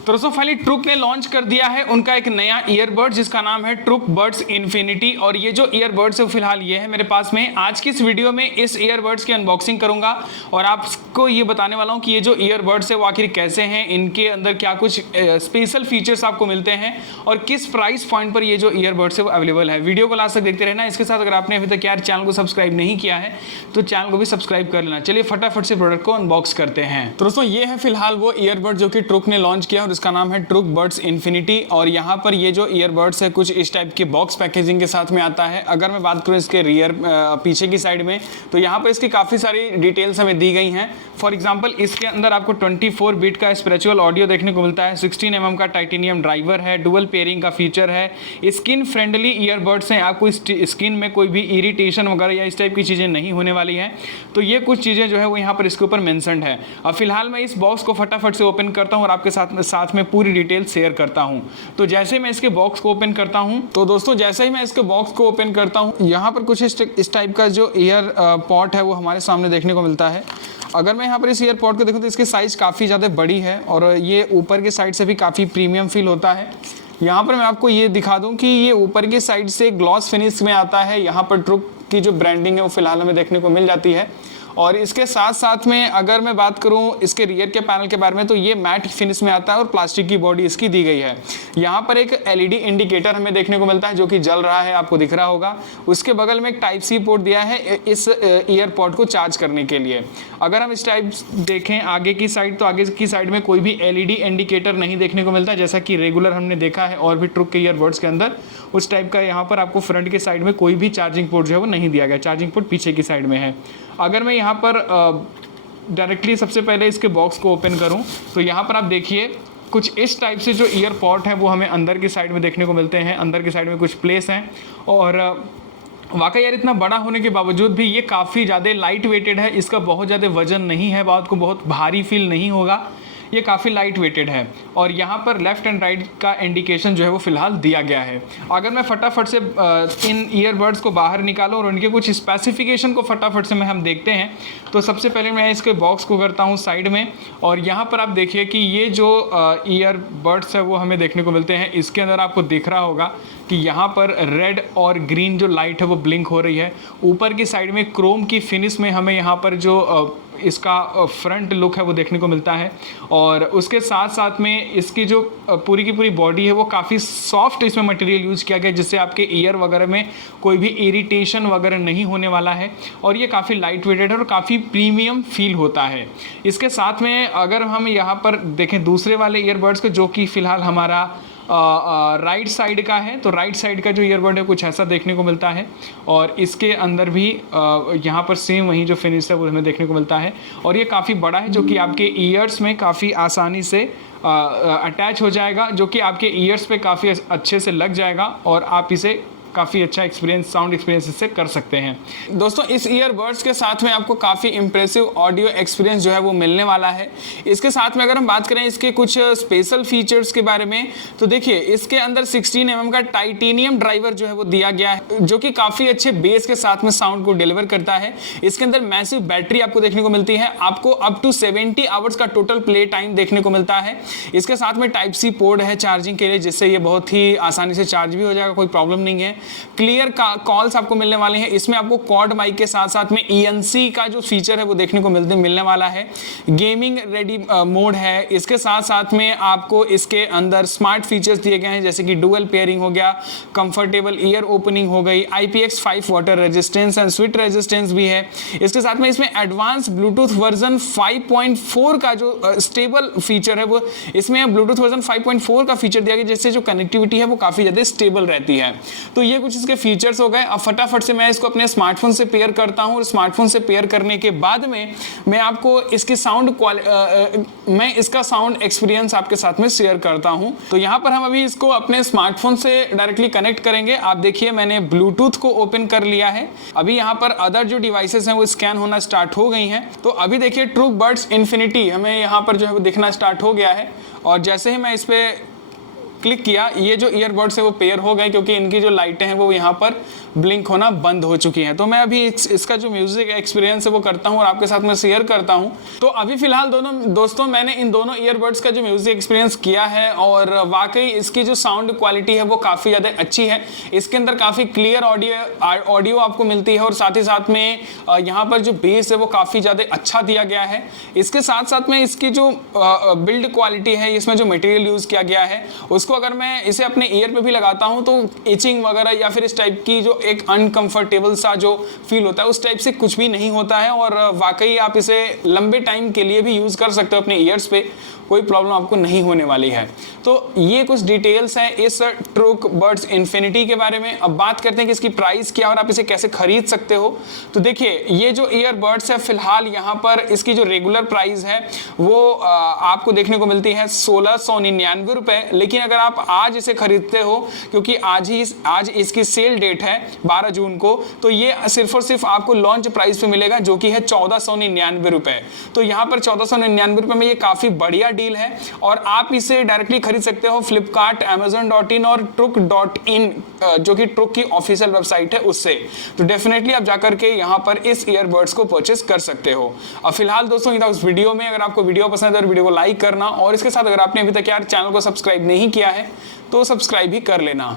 तो दोस्तों फाइनली ट्रुक ने लॉन्च कर दिया है उनका एक नया ईयरबड जिसका नाम है ट्रुक बड्स इन्फिनिटी। और ये जो ईयरबड्स है फिलहाल ये है मेरे पास में। आज की इस वीडियो में इस ईयरबड्स की अनबॉक्सिंग करूंगा और आपको ये बताने वाला हूं कि ये जो ईयरबड्स है वो आखिर कैसे हैं, इनके अंदर क्या कुछ स्पेशल फीचर्स आपको मिलते हैं और किस प्राइस पॉइंट पर ये जो ईयरबड्स है वो अवेलेबल है। वीडियो को लास्ट तक देखते रहना। इसके साथ अगर आपने अभी तक यार चैनल को सब्सक्राइब नहीं किया है तो चैनल को भी सब्सक्राइब कर लेना। चलिए फटाफट से प्रोडक्ट को अनबॉक्स करते हैं। तो दोस्तों ये है फिलहाल वो ईयरबड जो कि ट्रुक ने लॉन्च किया और इसका नाम है ट्रुक बड्स इन्फिनिटी। और यहाँ पर ये जो ईयरबड्स है कुछ इस टाइप के बॉक्स पैकेजिंग के साथ में आता है। अगर मैं बात करूँ इसके रियर पीछे की साइड में तो यहाँ पर इसकी काफ़ी सारी डिटेल्स हमें दी गई हैं। फॉर एग्जांपल इसके अंदर आपको 24 बिट का स्पिरिचुअल ऑडियो देखने को मिलता है, 16 mm का टाइटेनियम ड्राइवर है, डुअल पेयरिंग का फीचर है, स्किन फ्रेंडली ईयरबड्स हैं, आपको स्किन में कोई भी इरिटेशन वगैरह या इस टाइप की चीज़ें नहीं होने वाली हैं। तो ये कुछ चीज़ें जो है वो यहाँ पर इसके ऊपर मेंशन्ड है। अब फिलहाल मैं इस बॉक्स को फटाफट से ओपन करता हूँ और आपके साथ में पूरी डिटेल शेयर करता हूँ। तो जैसे मैं इसके बॉक्स को ओपन करता हूँ तो दोस्तों जैसे ही मैं इसके बॉक्स को ओपन करता हूँ यहाँ पर कुछ इस टाइप का जो ईयर पॉट है वो हमारे सामने देखने को मिलता है। अगर मैं यहाँ पर इस ईयरपॉड को देखूँ तो इसकी साइज़ काफ़ी ज़्यादा बड़ी है और ये ऊपर की साइड से भी काफ़ी प्रीमियम फील होता है। यहाँ पर मैं आपको ये दिखा दूँ कि ये ऊपर की साइड से ग्लॉस फिनिश में आता है। यहाँ पर ट्रुक की जो ब्रांडिंग है वो फिलहाल हमें देखने को मिल जाती है। और इसके साथ साथ में अगर मैं बात करूं इसके रियर के पैनल के बारे में तो ये मैट फिनिश में आता है और प्लास्टिक की बॉडी इसकी दी गई है। यहाँ पर एक एलईडी इंडिकेटर हमें देखने को मिलता है जो कि जल रहा है, आपको दिख रहा होगा। उसके बगल में एक टाइप सी पोर्ट दिया है इस ईयरपॉड को चार्ज करने के लिए। अगर हम इस टाइप देखें आगे की साइड तो आगे की साइड में कोई भी एलईडी इंडिकेटर नहीं देखने को मिलता जैसा कि रेगुलर हमने देखा है और भी ट्रुक के ईयरबड्स के अंदर उस टाइप का। यहाँ पर आपको फ्रंट के साइड में कोई भी चार्जिंग पोर्ट जो है वो नहीं दिया गया, चार्जिंग पोर्ट पीछे की साइड में है। अगर मैं यहाँ पर डायरेक्टली सबसे पहले इसके बॉक्स को ओपन करूँ तो यहाँ पर आप देखिए कुछ इस टाइप से जो ईयर पॉट है वो हमें अंदर की साइड में देखने को मिलते हैं। अंदर की साइड में कुछ प्लेस हैं और वाकई यार इतना बड़ा होने के बावजूद भी ये काफ़ी ज़्यादा लाइट वेटेड है। इसका बहुत ज़्यादा वजन नहीं है, बात को बहुत भारी फील नहीं होगा, ये काफ़ी लाइट वेटेड है। और यहाँ पर लेफ़्ट एंड राइट का इंडिकेशन जो है वो फिलहाल दिया गया है। अगर मैं फटाफट से इन ईयरबड्स को बाहर निकालूँ और उनके कुछ स्पेसिफिकेशन को फटाफट से हम देखते हैं तो सबसे पहले मैं इसके बॉक्स को करता हूँ साइड में। और यहाँ पर आप देखिए कि ये जो ईयरबड्स है वो हमें देखने को मिलते हैं। इसके अंदर आपको दिख रहा होगा कि यहाँ पर रेड और ग्रीन जो लाइट है वो ब्लिंक हो रही है। ऊपर की साइड में क्रोम की फिनिश में हमें यहाँ पर जो इसका फ्रंट लुक है वो देखने को मिलता है। और उसके साथ साथ में इसकी जो पूरी की पूरी बॉडी है वो काफ़ी सॉफ्ट इसमें मटेरियल यूज़ किया गया जिससे आपके ईयर वगैरह में कोई भी इरिटेशन वगैरह नहीं होने वाला है। और ये काफ़ी लाइट वेटेड है और काफ़ी प्रीमियम फील होता है। इसके साथ में अगर हम यहाँ पर देखें दूसरे वाले ईयरबड्स को जो कि फ़िलहाल हमारा राइट साइड का है तो राइट साइड का जो ईयरबड है कुछ ऐसा देखने को मिलता है। और इसके अंदर भी यहाँ पर सेम वही जो फिनिश है वो हमें देखने को मिलता है। और ये काफ़ी बड़ा है जो कि आपके ईयर्स में काफ़ी आसानी से अटैच हो जाएगा, जो कि आपके ईयर्स पे काफ़ी अच्छे से लग जाएगा और आप इसे काफ़ी अच्छा एक्सपीरियंस साउंड एक्सपीरियंस इससे कर सकते हैं। दोस्तों इस ईयरबड्स के साथ में आपको काफ़ी इंप्रेसिव ऑडियो एक्सपीरियंस जो है वो मिलने वाला है। इसके साथ में अगर हम बात करें इसके कुछ स्पेशल फीचर्स के बारे में तो देखिए इसके अंदर 16 mm का टाइटेनियम ड्राइवर जो है वो दिया गया है जो कि काफ़ी अच्छे बेस के साथ में साउंड को डिलीवर करता है। इसके अंदर मैसिव बैटरी आपको देखने को मिलती है, आपको अप टू 70 आवर्स का टोटल प्ले टाइम देखने को मिलता है। इसके साथ में टाइप सी पोर्ट है चार्जिंग के लिए जिससे ये बहुत ही आसानी से चार्ज भी हो जाएगा, कोई प्रॉब्लम नहीं है। क्लियर कॉल्स आपको मिलने वाले हैं। इसमें आपको क्वाड माइक के साथ साथ में ENC का जो फीचर है वो देखने को मिलने वाला है। गेमिंग रेडी मोड है। इसके साथ साथ में आपको इसके अंदर स्मार्ट फीचर्स दिए गए हैं जैसे कि डुअल पेयरिंग हो गया, कंफर्टेबल ईयर ओपनिंग हो गई, IPX5 water resistance and sweet resistance भी है। इसके साथ में इसमें एडवांस ब्लूटूथ वर्जन 5.4 का जो स्टेबल फीचर है वो इसमें ब्लूटूथ वर्जन 5.4 का फीचर दिया गया जिससे जो कनेक्टिविटी है वो काफ़ी ज़्यादा स्टेबल रहती है। तो ये कुछ इसके फीचर्स हो गए। अब फटाफट से मैं इसको अपने स्मार्टफोन से पेयर करता हूं और स्मार्टफोन से पेयर करने के बाद में मैं आपको इसकी मैं इसका साउंड एक्सपीरियंस आपके साथ में शेयर करता हूं। तो यहां पर हम अभी इसको अपने स्मार्टफोन से डायरेक्टली कनेक्ट करेंगे। आप देखिए मैंने ब्लूटूथ को ओपन कर लिया है। अभी यहां पर अदर जो डिवाइसेस हैं वो स्कैन होना स्टार्ट हो गई हैं। तो अभी देखिए ट्रुक बड्स इन्फिनिटी हमें यहां पर जो है वो दिखना स्टार्ट हो गया है। और जैसे ही मैं इस पे क्लिक किया, ये जो ईयरबड्स है वो पेयर हो गए क्योंकि इनकी जो लाइटें हैं वो यहाँ पर ब्लिंक होना बंद हो चुकी हैं। तो मैं अभी इसका जो म्यूजिक एक्सपीरियंस है वो करता हूँ और आपके साथ में शेयर करता हूँ। तो अभी फिलहाल दोस्तों मैंने इन दोनों ईयरबड्स का जो म्यूजिक एक्सपीरियंस किया है और वाकई इसकी जो साउंड क्वालिटी है वो काफ़ी ज़्यादा अच्छी है। इसके अंदर काफ़ी क्लियर ऑडियो आपको मिलती है और साथ ही साथ में यहाँ पर जो बेस है वो काफ़ी ज़्यादा अच्छा दिया गया है। इसके साथ साथ में इसकी जो बिल्ड क्वालिटी है, इसमें जो मटेरियल यूज़ किया गया है उसको अगर मैं इसे अपने ईयर पे भी लगाता हूँ तो इचिंग वगैरह या फिर इस टाइप की जो एक अनकंफर्टेबल सा जो फील होता है उस टाइप से कुछ भी नहीं होता है। और वाकई आप इसे लंबे टाइम के लिए भी यूज़ कर सकते हो अपने ईयर्स पे, कोई प्रॉब्लम आपको नहीं होने वाली है। तो ये कुछ डिटेल्स हैं इस ट्रूक बड्स इन्फिनिटी के बारे में। अब बात करते हैं कि इसकी प्राइस क्या और आप इसे कैसे खरीद सकते हो। तो देखिए ये जो ईयरबड्स है फिलहाल यहाँ पर इसकी जो रेगुलर प्राइस है वो आपको देखने को मिलती है 1699 रुपए, लेकिन अगर आप आज इसे खरीदते हो क्योंकि आज इसकी सेल डेट है 12 जून को, तो ये सिर्फ और सिर्फ आपको लॉन्च प्राइस पे मिलेगा जो कि है 1499 रुपए। तो यहाँ पर 1499 रुपए में ये काफी बढ़िया डील है और आप इसे डायरेक्टली खरीद सकते हो फ्लिपकार्ट, amazon.in और truck.in जो कि ट्रुक की ऑफिशियल वेबसाइट है उससे। तो डेफिनेटली आप जाकर के यहाँ पर इस ईयरबड्स को परचेस कर सकते हो। अब फिलहाल दोस्तों ये था उस वीडियो में। अगर आपको वीडियो पसंद है तो वीडियो को लाइक करना और इसके साथ अगर आपने अभी तक यार चैनल को सब्सक्राइब नहीं किया है तो सब्सक्राइब भी कर लेना।